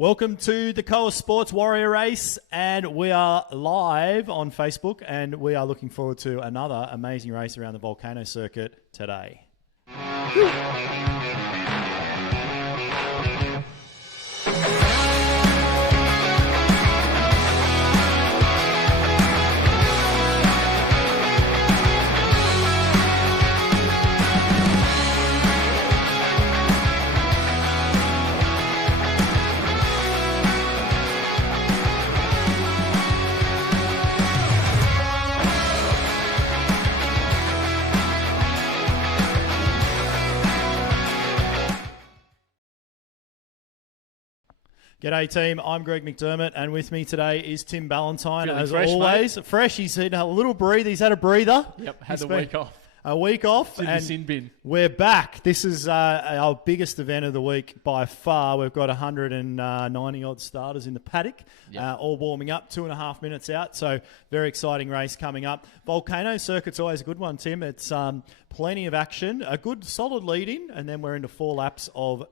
Welcome to the Koa Sports Warrior Race, and we are live on Facebook, and we are looking forward to another amazing race around the Volcano circuit today. G'day team, I'm Greg McDermott, and with me today is Tim Ballantyne. Feeling as fresh, always. mate. Fresh, he's had a little breather, he's had a breather. Yep, had the week off. A week off, In the and sin bin. we're back. This is our biggest event of the week by far. We've got 190 odd starters in the paddock, all warming up, 2.5 minutes out. So very exciting race coming up. Volcano circuit's always a good one, Tim. It's plenty of action, a good solid lead in, and then we're into 4 laps of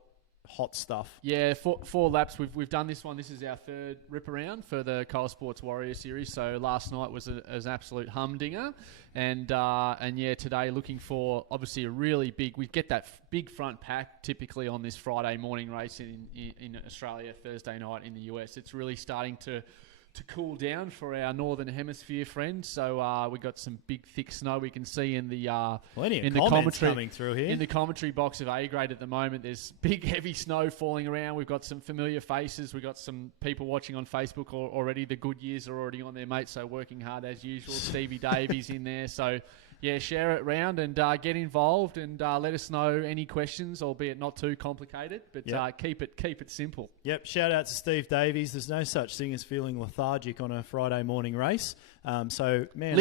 hot stuff. Yeah, four laps. We've done this one. This is our third rip around for the Koa Sports Warrior series. So last night was an absolute humdinger, and yeah, today looking for obviously a really big. We get that big front pack typically on this Friday morning race in Australia, Thursday night in the US. It's really starting to cool down for our northern hemisphere friends. So we got some big thick snow we can see in the Plenty of the comments commentary coming through here. In the commentary box of A grade at the moment, there's big heavy snow falling around. We've got some familiar faces. We've got some people watching on Facebook already. The good years are already on there, mate. So working hard as usual. Stevie Davies in there. So yeah, share it around and get involved and let us know any questions, albeit not too complicated, but keep it simple. Yep, shout out to Steve Davies. There's no such thing as feeling lethargic on a Friday morning race. So man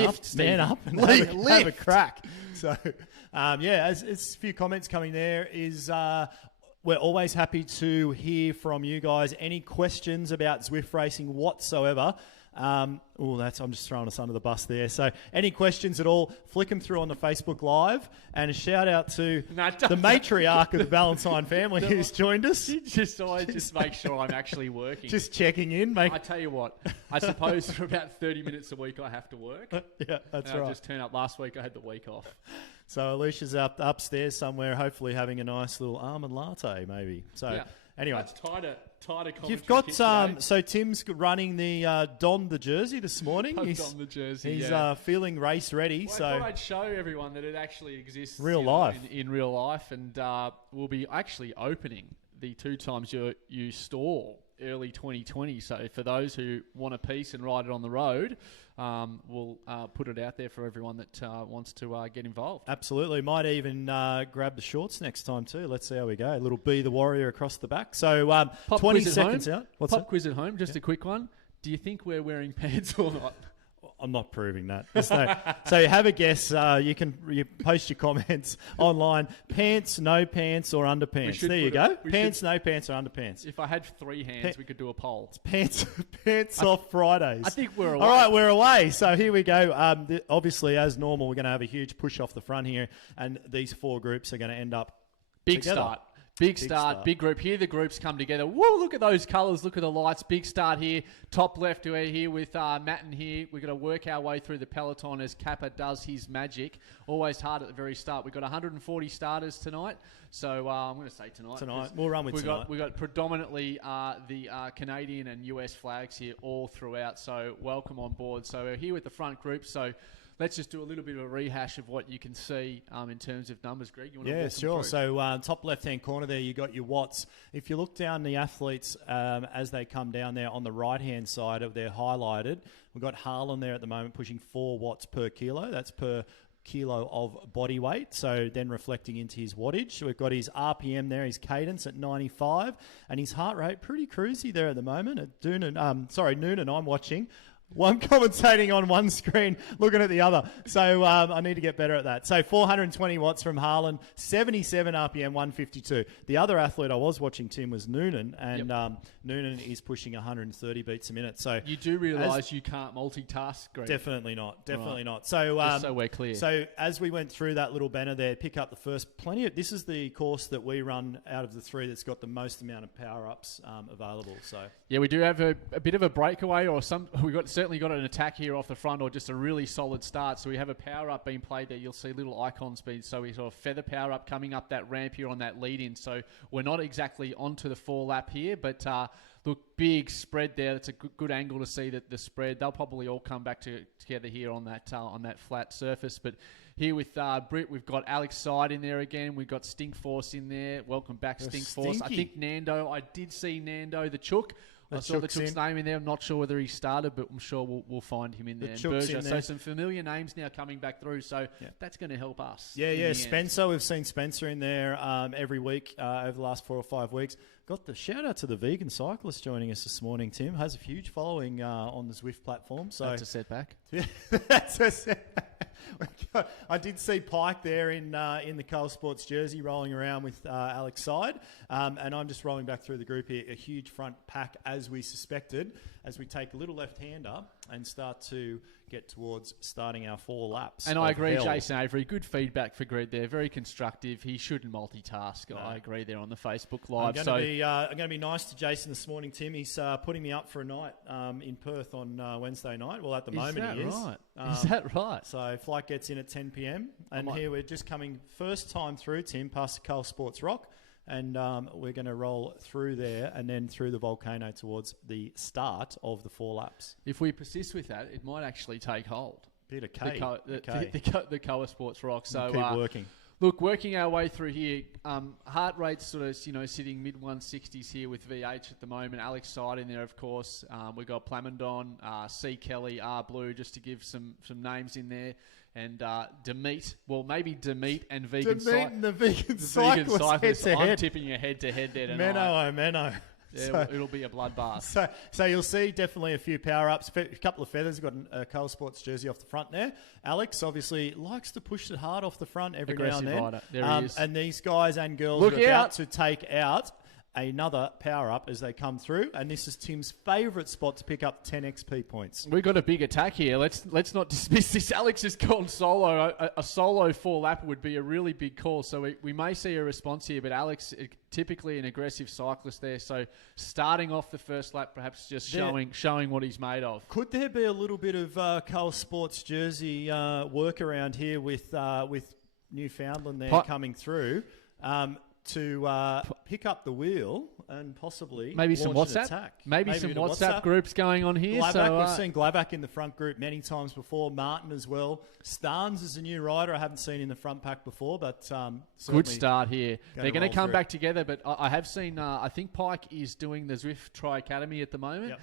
up and have a crack. So as a few comments coming there is we're always happy to hear from you guys. Any questions about Zwift racing whatsoever? I'm just throwing us under the bus there. So any questions at all, flick them through on the Facebook Live. And a shout out to the matriarch of the Ballantyne family who's joined us. Just make sure I'm actually working. Just checking in. Mate. I tell you what, I suppose for about 30 minutes a week I have to work. Yeah, that's right. I just turned up last week. I had the week off. So Alicia's upstairs somewhere, hopefully having a nice little almond latte maybe. So... Yeah. Anyway, that's tighter commentary. You've got so Tim's running the donned the jersey this morning. I've donned the jersey. He's feeling race ready. Well, so I thought I'd show everyone that it actually exists real life in real life, and we'll be actually opening the 2 times you store early 2020. So for those who want a piece and ride it on the road, we'll put it out there for everyone that wants to get involved. Absolutely. Might even grab the shorts next time too. Let's see how we go. A little Be the Warrior across the back. So 20 seconds out. What's Pop quiz at home, just a quick one. Do you think we're wearing pants or not? I'm not proving that. So have a guess. You post your comments online. Pants, no pants, or underpants. There you go. Pants, no pants, or underpants. If I had 3 hands, we could do a poll. It's pants off Fridays. I think we're away. All right, we're away. So here we go. Obviously, as normal, we're going to have a huge push off the front here, and these 4 groups are going to end up big together. Start. Big start, big group. Here the groups come together. Whoa, look at those colours. Look at the lights. Big start here. Top left, we're here with Matt in here. We're going to work our way through the peloton as Kappa does his magic. Always hard at the very start. We've got 140 starters tonight. So I'm going to say tonight. Tonight. We'll run with tonight. We've got predominantly the Canadian and US flags here all throughout. So welcome on board. So we're here with the front group. So let's just do a little bit of a rehash of what you can see in terms of numbers, Greg. You want to walk them sure. through? So top left-hand corner there, you got your watts. If you look down the athletes as they come down there on the right-hand side, they're highlighted. We've got Harlan there at the moment pushing 4 watts per kilo. That's per kilo of body weight, so then reflecting into his wattage. We've got his RPM there, his cadence at 95, and his heart rate pretty cruisy there at the moment. At Noonan I'm watching Well, I'm commentating on one screen, looking at the other. So I need to get better at that. So 420 watts from Harlan, 77 RPM, 152. The other athlete I was watching, Tim, was Noonan, and Noonan is pushing 130 beats a minute. So you do realise you can't multitask, Greg? Definitely not. Definitely not. So just so we're clear. So as we went through that little banner there, pick up the first this is the course that we run out of the three that's got the most amount of power-ups available. So yeah, we do have a bit of a breakaway, or certainly got an attack here off the front, or just a really solid start. So we have a power up being played there. You'll see little icons being, so we sort of feather power up coming up that ramp here on that lead in. So we're not exactly onto the 4 lap here, but look, big spread there. That's a good angle to see that the spread. They'll probably all come back together here on that flat surface. But here with Britt, we've got Alex Side in there again. We've got Stink Force in there. Welcome back, Stink Force. I think Nando. I did see Nando the Chook. I saw the Chook's name in there. I'm not sure whether he started, but I'm sure we'll find him in there. So some familiar names now coming back through. So that's going to help us. Yeah. Spencer, we've seen Spencer in there every week over the last 4 or 5 weeks. Got the shout out to the vegan cyclist joining us this morning. Tim has a huge following on the Zwift platform. So that's a setback. That's a setback. I did see Pike there in the Koa Sports jersey rolling around with Alex Side, and I'm just rolling back through the group here. A huge front pack, as we suspected, as we take a little left-hander and start to get towards starting our 4 laps. And I agree, Jason Avery. Good feedback for Greg there. Very constructive. He shouldn't multitask. No. I agree there on the Facebook Live. I'm going to be nice to Jason this morning, Tim. He's putting me up for a night in Perth on Wednesday night. Well, at the moment he is. Right? Is that right? So flight gets in at 10 p.m. And here we're just coming first time through, Tim, past the Koa Sports Rock. And we're going to roll through there and then through the Volcano towards the start of the 4 laps. If we persist with that, it might actually take hold. Bit of K. The Koa Sports Rock. So keep working. Look, working our way through here, heart rate's sort of, sitting mid-160s here with VH at the moment. Alex Side in there, of course. We've got Plamondon, C. Kelly, R. Blue, just to give some names in there. And Demeet, and Vegan Demeet and the Vegan Cyclist. I'm tipping you head-to-head there tonight. Menno. Yeah, it'll be a bloodbath. So you'll see definitely a few power-ups, a couple of feathers. We've got a Koa Sports jersey off the front there. Alex obviously likes to push it hard off the front every now and then. Rider. There he is. And these guys and girls are about to take out another power-up as they come through, and this is Tim's favourite spot to pick up 10 XP points. We've got a big attack here. Let's not dismiss this. Alex has gone solo. A solo 4-lapper would be a really big call, so we may see a response here, but Alex, typically an aggressive cyclist there, so starting off the first lap, perhaps just showing what he's made of. Could there be a little bit of Koa Sports jersey work around here with Newfoundland there coming through? To pick up the wheel and possibly maybe some WhatsApp attack. Maybe some WhatsApp groups going on here. We've seen Glavac in the front group many times before. Martin as well. Starnes is a new rider I haven't seen in the front pack before, but good start here. They're going to come back together, but I have seen. I think Pike is doing the Zwift Tri Academy at the moment. Yep.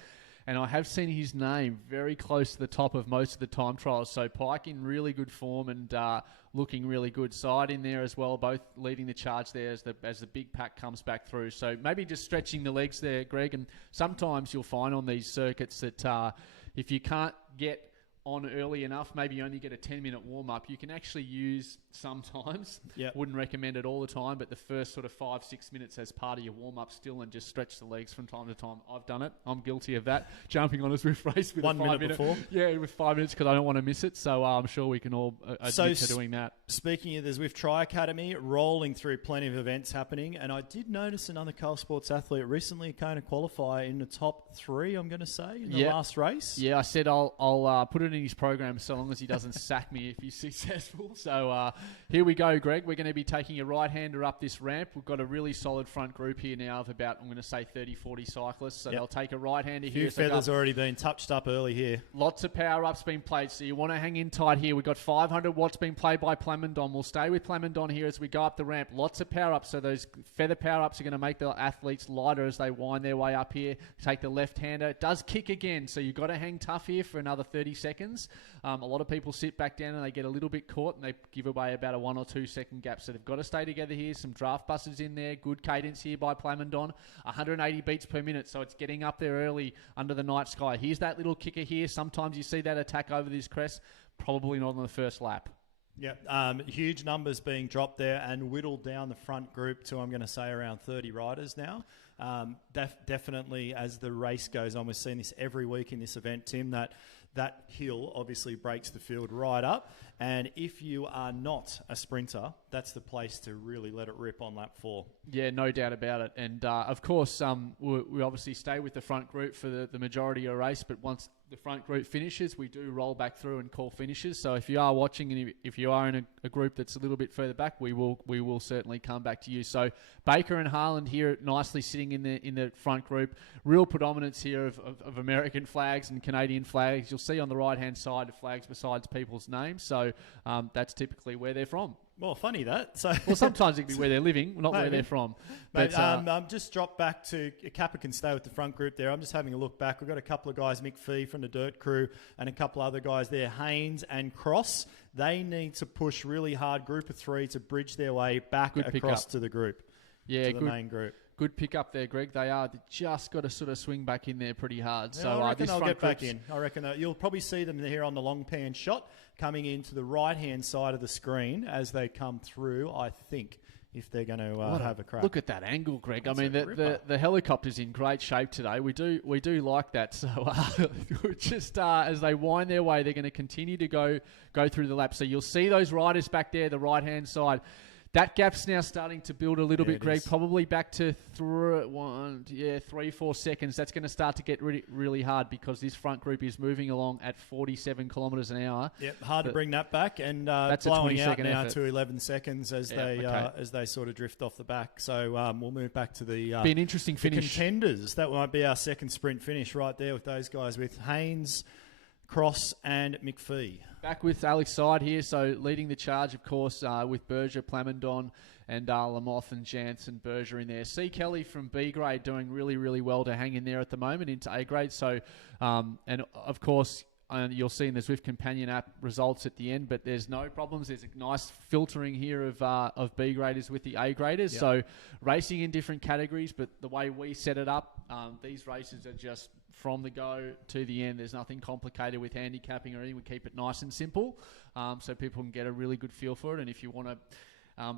And I have seen his name very close to the top of most of the time trials. So Pike in really good form and looking really good. Side in there as well, both leading the charge there as the big pack comes back through. So maybe just stretching the legs there, Greg. And sometimes you'll find on these circuits that if you can't get on early enough, maybe you only get a 10-minute warm-up. You can actually use sometimes. Yep. Wouldn't recommend it all the time, but the first sort of 5-6 minutes as part of your warm-up still and just stretch the legs from time to time. I've done it. I'm guilty of that. Jumping on a Zwift race with 1 minute before. Yeah, with 5 minutes because I don't want to miss it. So I'm sure we can all admit to doing that. Speaking of the Zwift Tri Academy, rolling through plenty of events happening, and I did notice another Koa Sports athlete recently kind of qualify in the top 3, I'm going to say, in the last race. Yeah, I said I'll put it in his program so long as he doesn't sack me if he's successful. So here we go, Greg. We're going to be taking a right-hander up this ramp. We've got a really solid front group here now of about, I'm going to say, 30, 40 cyclists. So they'll take a right-hander here. A few feathers already been touched up early here. Lots of power-ups being played, so you want to hang in tight here. We've got 500 watts being played by Plamondon. We'll stay with Plamondon here as we go up the ramp. Lots of power-ups, so those feather power-ups are going to make the athletes lighter as they wind their way up here. Take the left-hander. It does kick again, so you've got to hang tough here for another 30 seconds. A lot of people sit back down and they get a little bit caught and they give away say, about a 1 or 2 second gap. So they've got to stay together here. Some draft buses in there. Good cadence here by Plamondon. 180 beats per minute, so it's getting up there early under the night sky. Here's that little kicker here. Sometimes you see that attack over this crest. Probably not on the first lap. Yeah, huge numbers being dropped there and whittled down the front group to, I'm going to say, around 30 riders now. Definitely, as the race goes on, we've seen this every week in this event, Tim, that hill obviously breaks the field right up. And if you are not a sprinter, that's the place to really let it rip on lap 4. Yeah, no doubt about it. And of course, we obviously stay with the front group for the majority of the race, but once the front group finishes, we do roll back through and call finishes. So if you are watching and if you are in a group that's a little bit further back, we will certainly come back to you. So Baker and Harland here nicely sitting in the front group. Real predominance here of American flags and Canadian flags. You'll see on the right-hand side of flags besides people's names. So that's typically where they're from. Well, funny that. So well, sometimes it can be where they're living, not where they're from. But just drop back to Kappa can stay with the front group there. I'm just having a look back. We've got a couple of guys, Mick Fee from the Dirt Crew, and a couple other guys there, Haynes and Cross. They need to push really hard, group of 3, to bridge their way back across to the group. Yeah, to the main group. Good pick up there, Greg. They just got to sort of swing back in there pretty hard. Yeah, so I reckon this they'll front get back in. I reckon you'll probably see them here on the long pan shot coming into the right-hand side of the screen as they come through, I think, if they're going to have a crack. Look at that angle, Greg. I mean, the helicopter's in great shape today. We do like that. So just as they wind their way, they're going to continue to go through the lap. So you'll see those riders back there, the right-hand side. That gap's now starting to build a little bit, Greg. Is. Probably back to 3-4 seconds. That's going to start to get really, really hard because this front group is moving along at 47 kilometres an hour. Yep, hard to bring that back, and that's blowing out now effort. to 11 seconds as they sort of drift off the back. So we'll move back to the be an interesting finish. Contenders. That might be our second sprint finish right there with those guys, with Haynes, Cross and McPhee. Back with Alex Side here, so leading the charge, of course, with Berger, Plamondon, and Lamoth and Jansen, Berger in there. C. Kelly from B grade doing really, really well to hang in there at the moment into A grade. So, and of course, you'll see in the Zwift Companion app results at the end, but there's no problems. There's a nice filtering here of B graders with the A graders. Yep. So racing in different categories, but the way we set it up, these races are just from the go to the end. There's nothing complicated with handicapping or anything. We keep it nice and simple so people can get a really good feel for it. And if you want to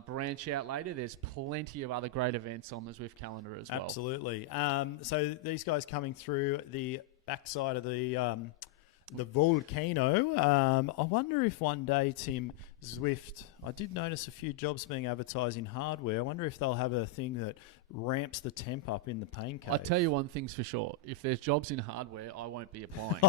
branch out later, there's plenty of other great events on the Zwift calendar as well. Absolutely. So these guys coming through the backside of the Volcano. I wonder if one day, Tim, Zwift, I did notice a few jobs being advertised in hardware. I wonder if they'll have a thing that ramps the temp up in the pain cave. I tell you one thing's for sure. If there's jobs in hardware, I won't be applying.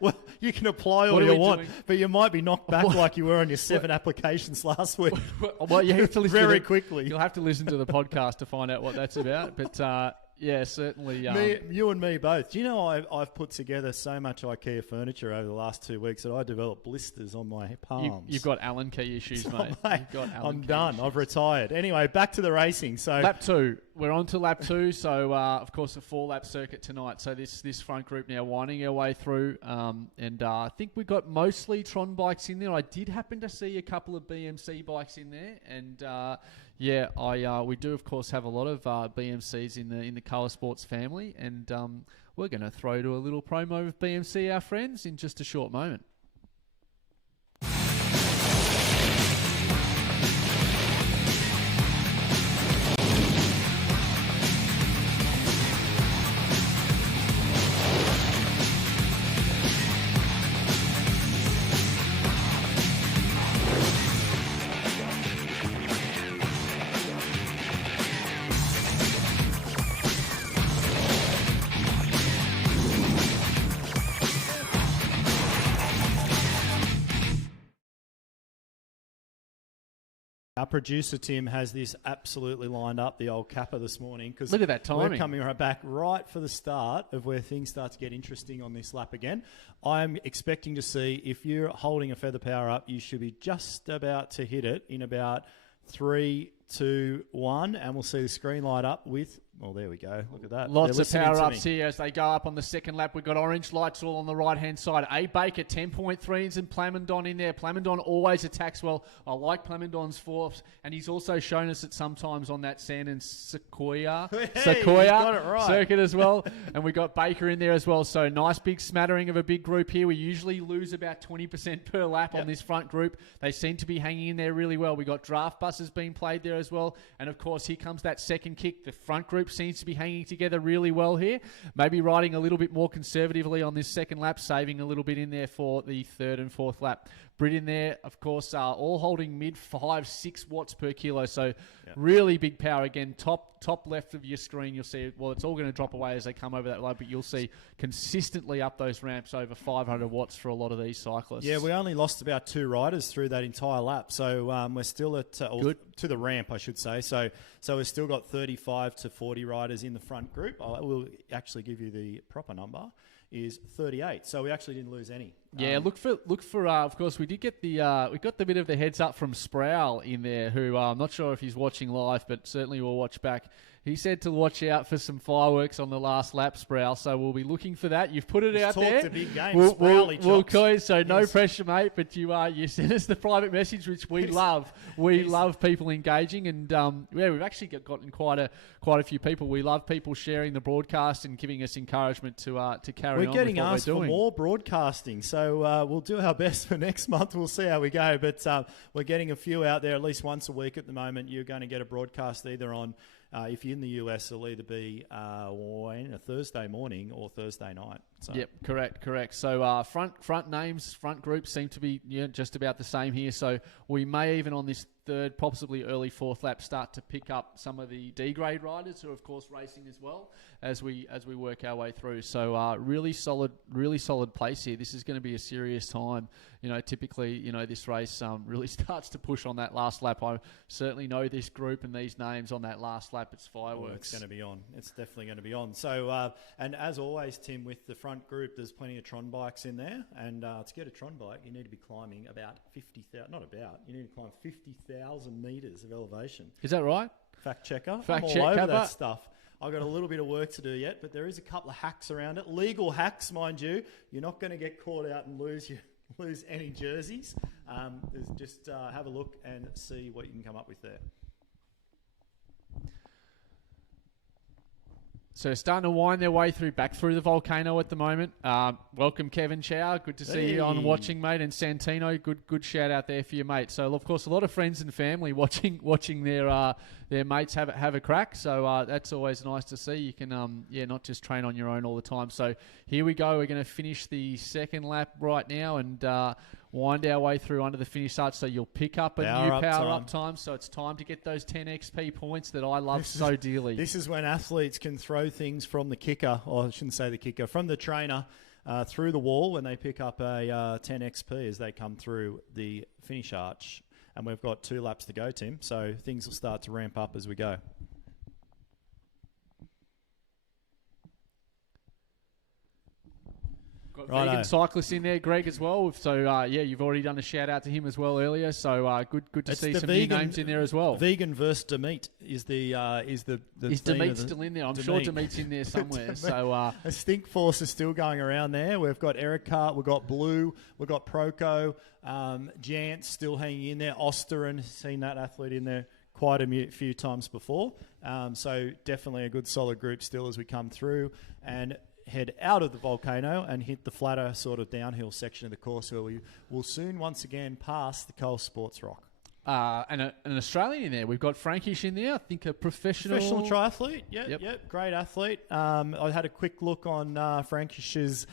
Well, you can apply all you want, but you might be knocked back like you were on your 7 applications last week. Well, you have to listen very quickly. You'll have to listen to the podcast to find out what that's about. But yeah, certainly. You and me both. Do you know I've put together so much IKEA furniture over the last 2 weeks that I developed blisters on my palms. You've got Allen key issues, mate. I'm done. Issues. I've retired. Anyway, back to the racing. So lap 2. We're on to lap 2. So of course a 4-lap circuit tonight. So this front group now winding our way through, and I think we got mostly Tron bikes in there. I did happen to see a couple of BMC bikes in there, and. Yeah, we do of course have a lot of BMCs in the Koa Sports family, and we're going to throw to a little promo of BMC, our friends, in just a short moment. Our producer, Tim, has this absolutely lined up, the old Kappa this morning. Cause look at that timing. We're coming back right for the start of where things start to get interesting on this lap again. I'm expecting to see, if you're holding a feather power up, you should be just about to hit it in about 3, 2, 1. And we'll see the screen light up with Well, there we go. Look at that. Lots of power-ups here as they go up on the second lap. We've got orange lights all on the right-hand side. A. Baker, 10.3s, and Plamondon in there. Plamondon always attacks well. I like Plamondon's force, and he's also shown us that sometimes on that sand and Sequoia circuit as well. And we got Baker in there as well. So nice big smattering of a big group here. We usually lose about 20% per lap on this front group. They seem to be hanging in there really well. We got draft buses being played there as well. And of course, here comes that second kick. The front group seems to be hanging together really well here. Maybe riding a little bit more conservatively on this second lap, saving a little bit in there for the third and fourth lap. Brit in there, of course, all holding mid 5-6 watts per kilo. So really big power. Again, top left of your screen, you'll see, well, it's all going to drop away as they come over that low, but you'll see consistently up those ramps over 500 watts for a lot of these cyclists. Yeah, we only lost about 2 riders through that entire lap. So we're still at, to the ramp, I should say. So we've still got 35 to 40 riders in the front group. I will actually give you the proper number. Is 38, so we actually didn't lose any. Yeah, look for. Of course, we did get we got the bit of the heads up from Sproul in there, who I'm not sure if he's watching live, but certainly we'll watch back. He said to watch out for some fireworks on the last lap, Sproul. So we'll be looking for that. You've put it out there. It's a big game. We'll call you. So no pressure, mate. But you sent us the private message, which we love. We love people engaging, and we've actually gotten quite a few people. We love people sharing the broadcast and giving us encouragement to carry on. We're getting asked for more broadcasting, so we'll do our best for next month. We'll see how we go, but we're getting a few out there at least once a week at the moment. You're going to get a broadcast either on. If you're in the US, it'll either be a Thursday morning or Thursday night. So. Yep, correct. So front names, front groups seem to be just about the same here. So we may even on this third, possibly early fourth lap, start to pick up some of the D-grade riders who are, of course, racing as well as we work our way through. So really solid place here. This is going to be a serious time. Typically, this race really starts to push on that last lap. I certainly know this group and these names on that last lap. It's fireworks. It's going to be on. It's definitely going to be on. So, and as always, Tim, with the front group, there's plenty of Tron bikes in there. And to get a Tron bike, you need to be climbing about 50,000. Not about. You need to climb 50,000 meters of elevation. Is that right? Fact checker. Fact checker. I'm all over that stuff. I've got a little bit of work to do yet, but there is a couple of hacks around it. Legal hacks, mind you. You're not going to get caught out and lose any jerseys. Just have a look and see what you can come up with there. So starting to wind their way back through the volcano at the moment. Welcome, Kevin Chow. Good to see you on watching, mate. And Santino, good shout out there for your mate. So of course, a lot of friends and family watching their mates have a crack. So that's always nice to see. You can not just train on your own all the time. So here we go. We're going to finish the second lap right now and wind our way through under the finish arch. So you'll pick up a new power up time. So it's time to get those 10 XP points that I love so dearly. This is when athletes can throw things from the kicker, or I shouldn't say the kicker, from the trainer through the wall when they pick up a 10 XP as they come through the finish arch. And we've got 2 laps to go, Tim. So things will start to ramp up as we go. Got vegan cyclists in there, Greg, as well. So, you've already done a shout-out to him as well earlier. So, good to see some new names in there as well. Vegan versus Demeet is the Is Demeet still in there? I'm sure Demeet's in there somewhere. So, a stink force is still going around there. We've got Erica, we've got Blue, we've got Proco, Jance still hanging in there. Osterin, seen that athlete in there quite a few times before. So, definitely a good solid group still as we come through. And head out of the volcano and hit the flatter sort of downhill section of the course where we will soon once again pass the Koa Sports Rock. And an Australian in there. We've got Frankish in there. I think a professional triathlete. Yep. Great athlete. I had a quick look on Frankish's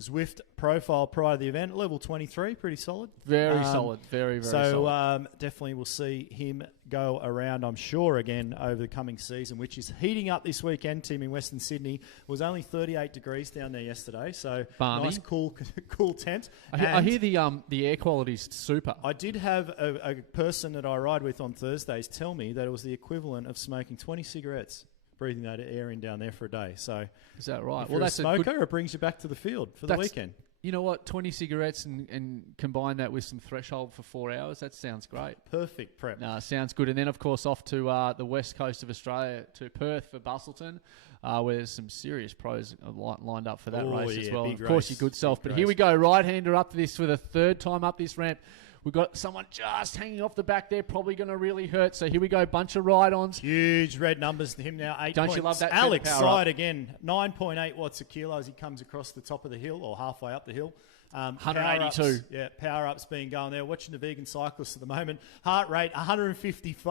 Zwift profile prior to the event. Level 23, pretty solid. Very solid. Very solid. So definitely we'll see him go around, I'm sure, again over the coming season, which is heating up this weekend, Team in Western Sydney. It was only 38 degrees down there yesterday, so balmy. Nice, cool tent. I hear the air quality's super. I did have a person that I ride with on Thursdays tell me that it was the equivalent of smoking 20 cigarettes. Breathing that air in down there for a day. So is that right? Well, that's a smoker. It brings you back to the field for the weekend. you know what, 20 cigarettes and combine that with some threshold for 4 hours, that sounds great. Perfect prep. No, sounds good. And then, of course, off to the west coast of Australia, to Perth for Bustleton, where there's some serious pros lined up for that race as well. Of course, your good self. But here we go, right-hander up this for the third time up this ramp. We've got someone just hanging off the back there, probably going to really hurt. So here we go, bunch of ride-ons. Huge red numbers to him now, 8 Don't points. You love that? Alex Side again, 9.8 watts a kilo as he comes across the top of the hill or halfway up the hill. 182. Power-ups being going there. Watching the vegan cyclist at the moment. Heart rate 186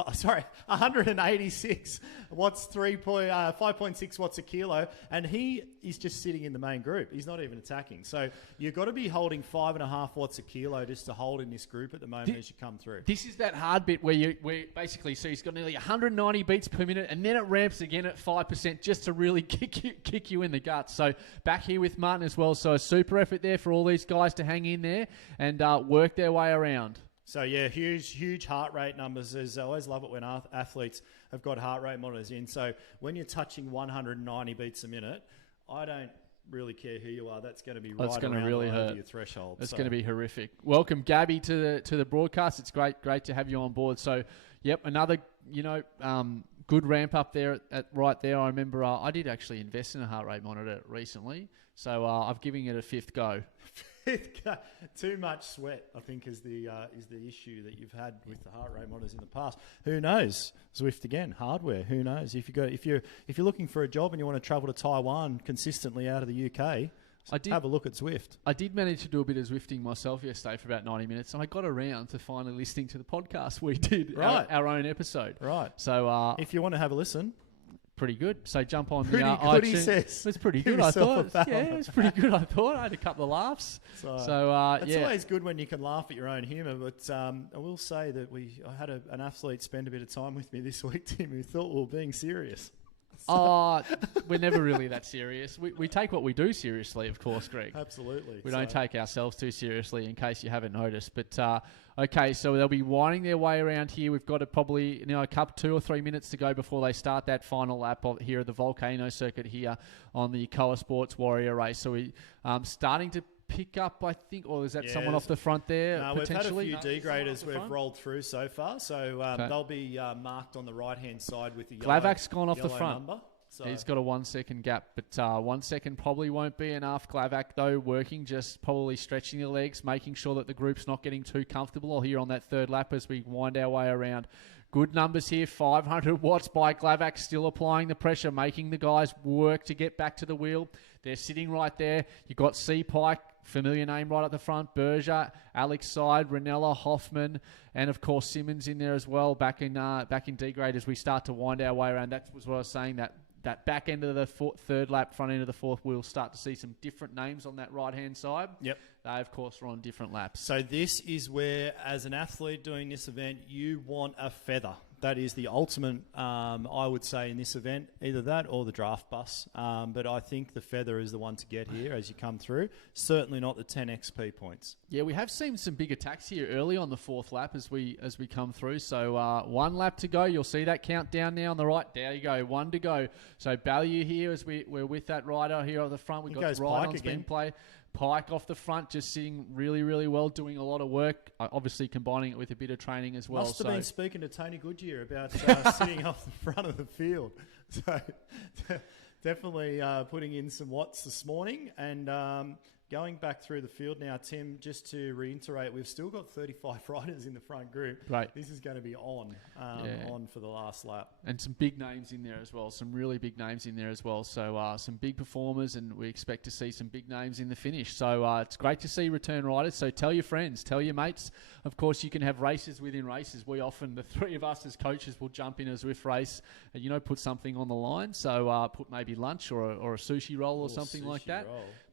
watts, 5.6 watts a kilo. And he is just sitting in the main group. He's not even attacking. So you've got to be holding 5.5 watts a kilo just to hold in this group at the moment as you come through. This is that hard bit where basically, so he's got nearly 190 beats per minute, and then it ramps again at 5% just to really kick you in the guts. So back here with Martin as well. So a super effort there for all these guys to hang in there and work their way around. So, yeah, huge heart rate numbers. I always love it when athletes have got heart rate monitors in. So when you're touching 190 beats a minute, I don't really care who you are. That's going to be right around really hurt. Your threshold. It's going to be horrific. Welcome, Gabby, to the broadcast. It's great to have you on board. So, yep, another, good ramp up there right there. I remember I did actually invest in a heart rate monitor recently. So I've given it a fifth go. Too much sweat, I think, is the issue that you've had with the heart rate monitors in the past. Who knows? Zwift again, hardware. Who knows? If you're looking for a job and you want to travel to Taiwan consistently out of the UK, have a look at Zwift. I did manage to do a bit of Zwifting myself yesterday for about 90 minutes, and I got around to finally listening to the podcast we did, our own episode. Right. So if you want to have a listen. Pretty good. So jump on pretty the good, iTunes. He says. It's pretty good, I thought. Yeah, it's pretty good, I thought. I had a couple of laughs. It's always good when you can laugh at your own humour, but I will say that I had an athlete spend a bit of time with me this week, Tim, who thought we were being serious. We're never really that serious. We take what we do seriously, of course, Greg. Absolutely. We don't take ourselves too seriously, in case you haven't noticed. But okay, so they'll be winding their way around here. We've got probably a couple 2 or 3 minutes to go before they start that final lap here at the Volcano circuit here on the Koa Sports Warrior Race. So we starting to pick up, I think, or is that someone off the front there? No, potentially? We've had a few degraders we've rolled through so far, so they'll be marked on the right-hand side with the Glavak's gone off the front. Number, so. He's got a 1 second gap, but 1 second probably won't be enough. Glavak, though, working, just probably stretching the legs, making sure that the group's not getting too comfortable here on that third lap as we wind our way around. Good numbers here, 500 watts by Glavak, still applying the pressure, making the guys work to get back to the wheel. They're sitting right there. You've got C. Pike, familiar name right at the front, Berger, Alex Side, Ranella, Hoffman, and of course Simmons in there as well, back in D grade as we start to wind our way around. That was what I was saying, that back end of the third lap, front end of the fourth, we'll start to see some different names on that right-hand side. Yep. They, of course, are on different laps. So this is where, as an athlete doing this event, you want a feather. That is the ultimate, I would say, in this event, either that or the draft bus. But I think the feather is the one to get here as you come through. Certainly not the 10 XP points. Yeah, we have seen some big attacks here early on the fourth lap as we come through. So 1 lap to go. You'll see that countdown now on the right. There you go, 1 to go. So Ballieu here as we're with that rider here on the front. We've got ride-ons being played. Pike off the front, just sitting really, really well, doing a lot of work, obviously combining it with a bit of training as well. Must have been speaking to Tony Goodyear about sitting off the front of the field. So definitely putting in some watts this morning. And going back through the field now, Tim, just to reiterate, we've still got 35 riders in the front group. Right. This is going to be on for the last lap. And some big names in there as well, some really big names in there as well. So some big performers, and we expect to see some big names in the finish. So it's great to see return riders. So tell your friends, tell your mates. Of course, you can have races within races. We often, the three of us as coaches, will jump in a Zwift race and, put something on the line. So put maybe lunch or a sushi roll or something like that.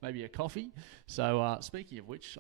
Maybe a coffee. So speaking of which,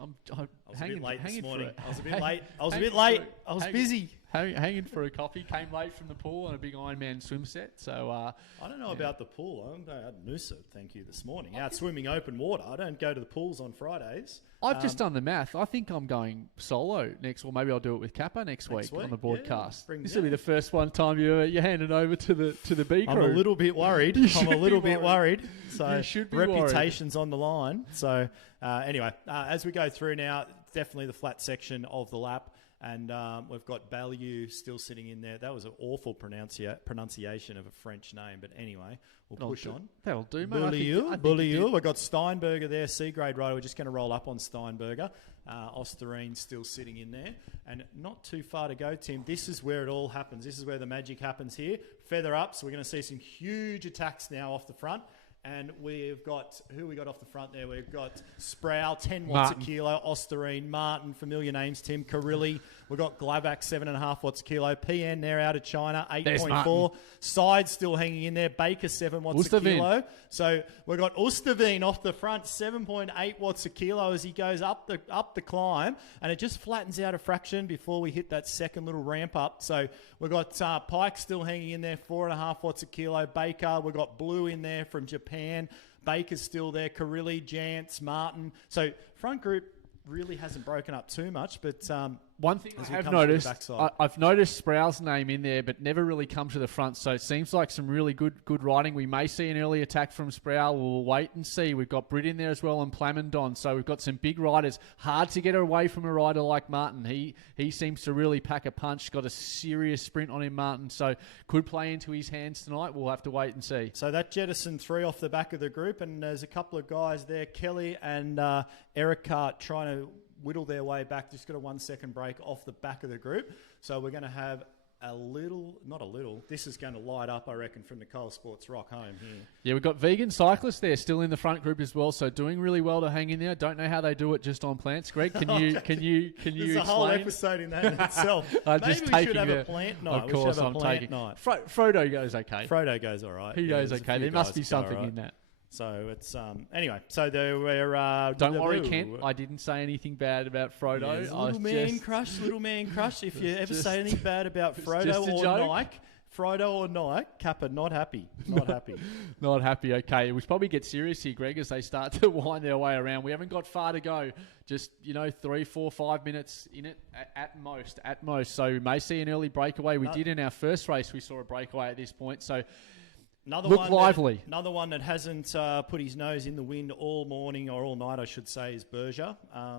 I was a bit late this morning. I was a bit late. I was busy. Hanging for a coffee. Came late from the pool on a big Ironman swim set. So I don't know about the pool. I'm going to Noosa, thank you, this morning. Out swimming open water. I don't go to the pools on Fridays. I've just done the math. I think I'm going solo next, or maybe I'll do it with Kappa next week on the broadcast. Yeah, this will be the first time you hand it over to the B crew. I'm a little bit worried. I'm a little bit worried. So you should be reputation's on the line. So anyway, as we go through now, definitely the flat section of the lap. And we've got Ballieu still sitting in there. That was an awful pronunciation of a French name. But anyway, we'll push on. That'll do, mate. Ballieu. We've got Steinberger there, C-grade rider. We're just going to roll up on Steinberger. Osterine still sitting in there. And not too far to go, Tim. This is where it all happens. This is where the magic happens here. Feather up. So we're going to see some huge attacks now off the front. And we've got, who we got off the front there? We've got Sproul, 10 watts a kilo. Osterine, Martin, familiar names, Tim. Carilli. We've got Glavac, 7.5 watts a kilo. PN there out of China, 8.4. Side still hanging in there. Baker, 7 watts a kilo. So we've got Osterveen off the front, 7.8 watts a kilo as he goes up the climb. And it just flattens out a fraction before we hit that second little ramp up. So we've got Pike still hanging in there, 4.5 watts a kilo. Baker, we've got Blue in there from Japan. Baker's still there. Carilli, Jantz, Martin. So front group really hasn't broken up too much, but one thing I have noticed, I've noticed Sproul's name in there, but never really come to the front. So it seems like some really good riding. We may see an early attack from Sproul. We'll wait and see. We've got Britt in there as well and Plamondon. So we've got some big riders. Hard to get away from a rider like Martin. He seems to really pack a punch. Got a serious sprint on him, Martin. So could play into his hands tonight. We'll have to wait and see. So that jettisoned 3 off the back of the group, and there's a couple of guys there, Kelly and Eric Hart, trying to whittle their way back. Just got a 1 second break off the back of the group. So we're going to have this is going to light up, I reckon, from the Koa Sports Rock home here. Yeah, we've got vegan cyclists there still in the front group as well, so doing really well to hang in there. Don't know how they do it just on plants. Greg, can you explain? There's a whole episode in that in itself. Maybe we should have a plant night. Of course, I'm taking night. Frodo goes okay. Frodo goes all right. He goes okay. There must be something in that. So it's anyway. So there were. Don't worry, Kent. I didn't say anything bad about Frodo. Yeah, little man crush. If you ever say anything bad about Frodo or Nike, Kappa not happy. Not happy. Not happy. Okay, we should probably get serious here, Greg, as they start to wind their way around. We haven't got far to go. Just 3, 4, 5 minutes in it at most. So we may see an early breakaway. We did in our first race. We saw a breakaway at this point. So. Look lively. Another one that hasn't put his nose in the wind all morning or all night, I should say, is Berger.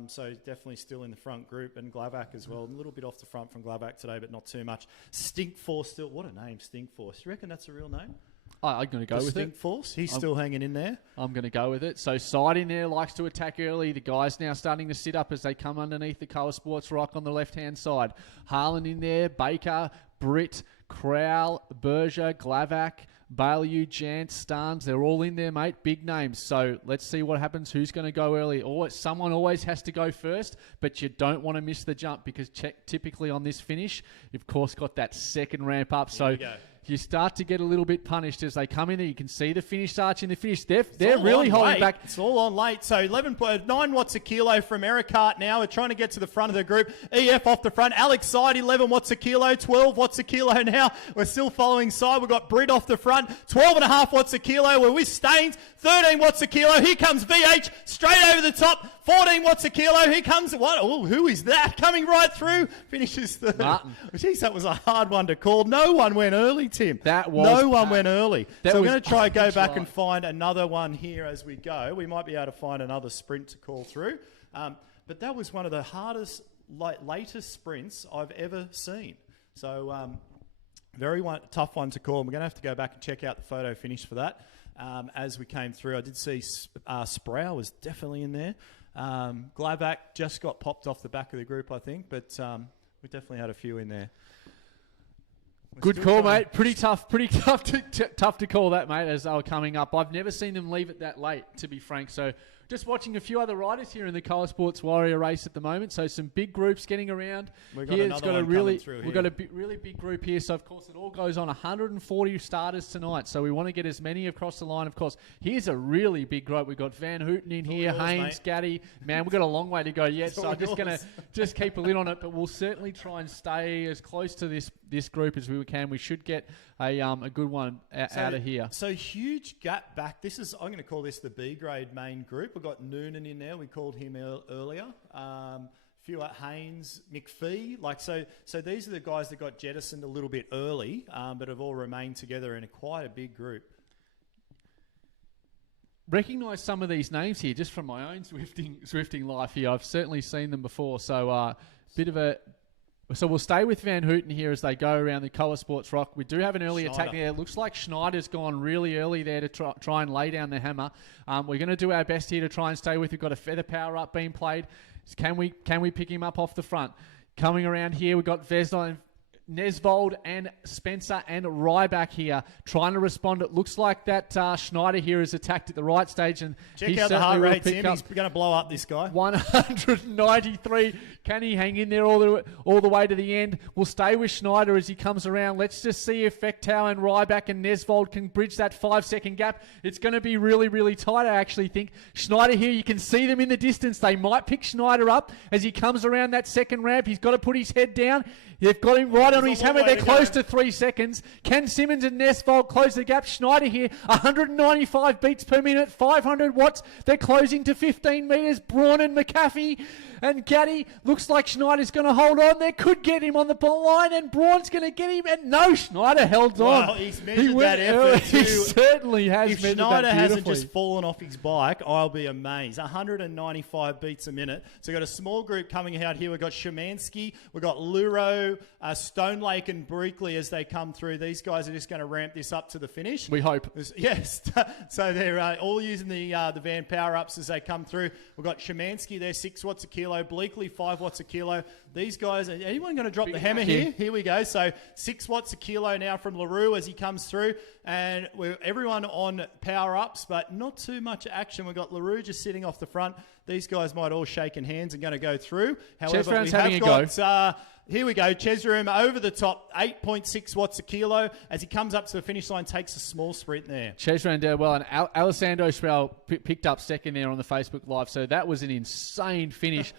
So definitely still in the front group, and Glavac as well. A little bit off the front from Glavac today, but not too much. Stinkforce still. What a name, Stinkforce. You reckon that's a real name? I'm going to go with it. Stinkforce. He's still hanging in there. I'm going to go with it. So Side in there likes to attack early. The guys now starting to sit up as they come underneath the Koa Sports Rock on the left-hand side. Harlan in there. Baker, Britt, Crowell, Berger, Glavac, Ballieu, Jantz, Starnes, they're all in there, mate. Big names. So let's see what happens. Who's going to go early? Someone always has to go first, but you don't want to miss the jump because typically on this finish, you've, of course, got that second ramp up. So you start to get a little bit punished as they come in there. You can see the finish arch in the finish. They're really holding back. It's all on late. So 9 watts a kilo from Eric Hart now. We're trying to get to the front of the group. EF off the front. Alex Side, 11 watts a kilo. 12 watts a kilo now. We're still following Side. We've got Britt off the front. 12.5 watts a kilo. We're with Staines. 13 watts a kilo. Here comes VH. Straight over the top. 14 watts a kilo. Here comes what? Oh, who is that? Coming right through. Finishes third. Martin. Jeez, that was a hard one to call. No one went early, Tim. No one went early. So we're going to try go back and find another one here as we go. We might be able to find another sprint to call through. But that was one of the hardest, latest sprints I've ever seen. So very tough one to call. And we're going to have to go back and check out the photo finish for that. As we came through, I did see Sproul was definitely in there. Glavac just got popped off the back of the group, I think. But we definitely had a few in there. Good call, mate. Pretty tough to call that, mate, as they were coming up. I've never seen them leave it that late, to be frank. So just watching a few other riders here in the Koa Sports Warrior Race at the moment. So some big groups getting around. We've got another one coming through here. We've got a really big group here. So, of course, it all goes on 140 starters tonight. So we want to get as many across the line, of course. Here's a really big group. We've got Van Houten in here, Haynes, Gaddy. Man, we've got a long way to go yet. So I'm just going to keep a lid on it. But we'll certainly try and stay as close to this group as we can. We should get a good one out of here. So huge gap back. I'm going to call this the B grade main group. We've got Noonan in there. We called him earlier. Few at Haynes, McPhee. So these are the guys that got jettisoned a little bit early, but have all remained together in quite a big group. Recognise some of these names here just from my own Zwifting life here. I've certainly seen them before. So So we'll stay with Van Houten here as they go around the Koa Sports Rock. We do have an early attack there. It looks like Schneider's gone really early there to try and lay down the hammer. We're going to do our best here to try and stay with. We've got a feather power up being played. Can we pick him up off the front? Coming around here, we've got Vesna, Nesvold and Spencer and Ryback here trying to respond. It looks like that Schneider here is attacked at the right stage. And check out the heart rate, Tim. He's going to blow up, this guy. 193. Can he hang in there all the way to the end? We'll stay with Schneider as he comes around. Let's just see if Fechtow and Ryback and Nesvold can bridge that 5-second gap. It's going to be really, really tight, I actually think. Schneider here, you can see them in the distance. They might pick Schneider up as he comes around that second ramp. He's got to put his head down. They've got him right on his hammer. They're close to 3 seconds. Can Simmons and Nesvold close the gap? Schneider here, 195 beats per minute, 500 watts. They're closing to 15 metres. Braun and McAfee and Gaddy. Looks like Schneider's going to hold on. They could get him on the line, and Braun's going to get him. And no, Schneider held on. Well, he's measured that effort too. He certainly has measured that beautifully. If Schneider hasn't just fallen off his bike, I'll be amazed. 195 beats a minute. So we've got a small group coming out here. We've got Szymanski, we've got Luro, Stone Lake and Breakley as they come through. These guys are just going to ramp this up to the finish. We hope. Yes. So they're all using the van power-ups as they come through. We've got Szymanski there, 6 watts a kilo. Bleakley, 5 watts a kilo. These guys, anyone going to drop the hammer here? Here we go. So 6 watts a kilo now from LaRue as he comes through. And everyone on power-ups, but not too much action. We've got LaRue just sitting off the front. These guys might all shaking hands and going to go through. However, we have got... Here we go. Chesroom over the top, 8.6 watts a kilo. As he comes up to the finish line, takes a small sprint there. Chesroom did well, and Alessandro Sproul picked up second there on the Facebook Live. So that was an insane finish.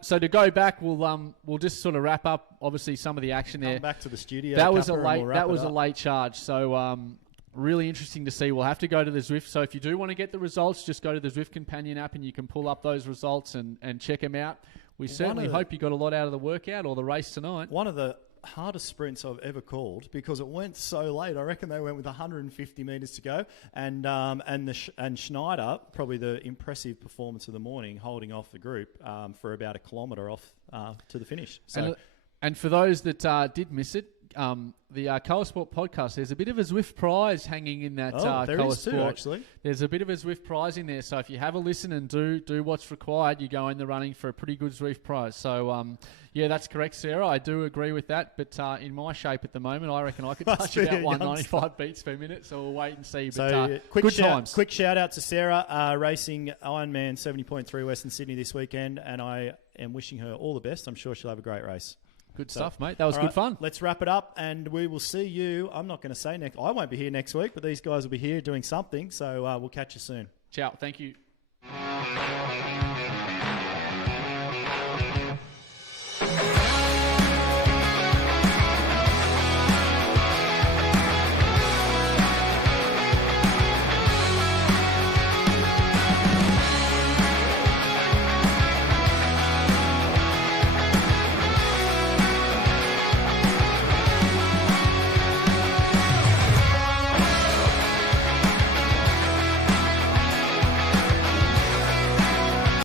So to go back, we'll just sort of wrap up. Obviously, some of the action there. Come back to the studio. That was a late charge. So really interesting to see. We'll have to go to the Zwift. So if you do want to get the results, just go to the Zwift Companion app, and you can pull up those results and check them out. We certainly hope you got a lot out of the workout or the race tonight. One of the hardest sprints I've ever called because it went so late. I reckon they went with 150 metres to go, and Schneider, probably the impressive performance of the morning, holding off the group for about a kilometre off to the finish. So, and for those that did miss it, the Koa Sport podcast, there's a bit of a Zwift prize hanging in that there Koa is too, Sport. actually. There's a bit of a Zwift prize in there, so if you have a listen and do what's required, you go in the running for a pretty good Zwift prize. So, yeah, that's correct, Sarah. I do agree with that, but in my shape at the moment, I reckon I could touch about 195 beats per minute, so we'll wait and see. But good times. Quick shout out to Sarah, racing Ironman 70.3 Western Sydney this weekend, and I am wishing her all the best. I'm sure she'll have a great race. Good stuff, mate. That was good fun. Let's wrap it up, and we will see you. I'm not going to say I won't be here next week, but these guys will be here doing something, so we'll catch you soon. Ciao. Thank you.